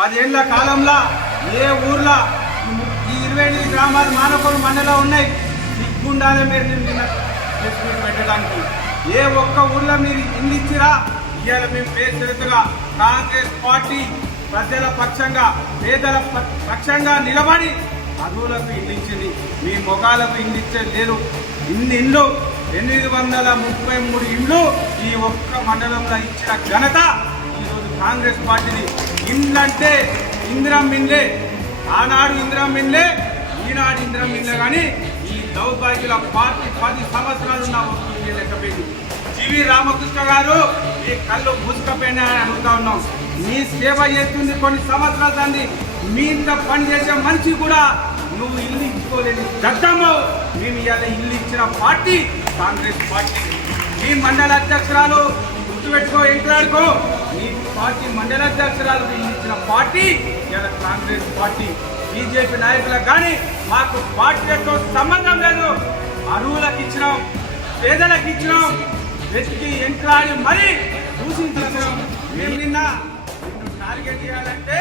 10 ఏళ్ల కాలంలో ఏ ఊర్లో ఈ 28 గ్రామాలు మానకొండ మండలం ఉన్నాయి. సిగ్గుండాలే మీరు నిన్న ప్రెస్ మీట్ పెట్టడానికి. ఏ ఒక్క ఊర్లో మీరు ఇల్లు ఇచ్చిరా? ఇవాళ మేము బేసరిగా కాంగ్రెస్ పార్టీ ప్రజల పక్షంగా పేదల పక్షంగా నిలబడి అరువులకు ఇల్లు ఇచ్చింది. మీ మొగాలకు ఇల్లు ఇచ్చేది లేదు. ఇన్ని ఇల్లు 833 ఇళ్ళు ఈ ఒక్క మండలంలో ఇచ్చిన ఘనత ఈరోజు కాంగ్రెస్ పార్టీది. ఇండ్లంటే ఇందిరమ్మ ఇండ్లే, ఆనాడు ఇందిరమ్మ ఇండ్లే, ఈనాడు ఇందిరమ్మ ఇండ్లే. కానీ ఈ దౌర్భాగ్యుల పార్టీ 10 సంవత్సరాలు ఉన్న వస్తువులు లెక్కపోయింది. జీవి రామకృష్ణ గారు ఈ కళ్ళు మూసుకపోయినా అని అడుగుతా ఉన్నాం. మీ సేవ చేస్తుంది కొన్ని సంవత్సరాలు దాన్ని. మీ ఇంత పని చేసే మనిషి కూడా నువ్వు ఇల్లు ఇచ్చుకోలేని దద్దమ్మ. మేము ఇవాళ ఇల్లు ఇచ్చిన పార్టీ కాంగ్రెస్ పార్టీ. మీ మండల అధ్యక్షురాలు గుర్తుపెట్టుకో, ఇంట్లాడుకో. మీ పార్టీ మండల అధ్యక్షురాలకు ఇల్లు ఇచ్చిన పార్టీ ఇవాళ కాంగ్రెస్ పార్టీ. బీజేపీ నాయకులకు కానీ మాకు పార్టీలతో సంబంధం లేదు. అరువులకు ఇచ్చినాం, పేదలకు ఇచ్చినాం, వెతికి ఎంట్లాడి మరీ దూషించినాం. మేము నిన్ను టార్గెట్ చేయాలంటే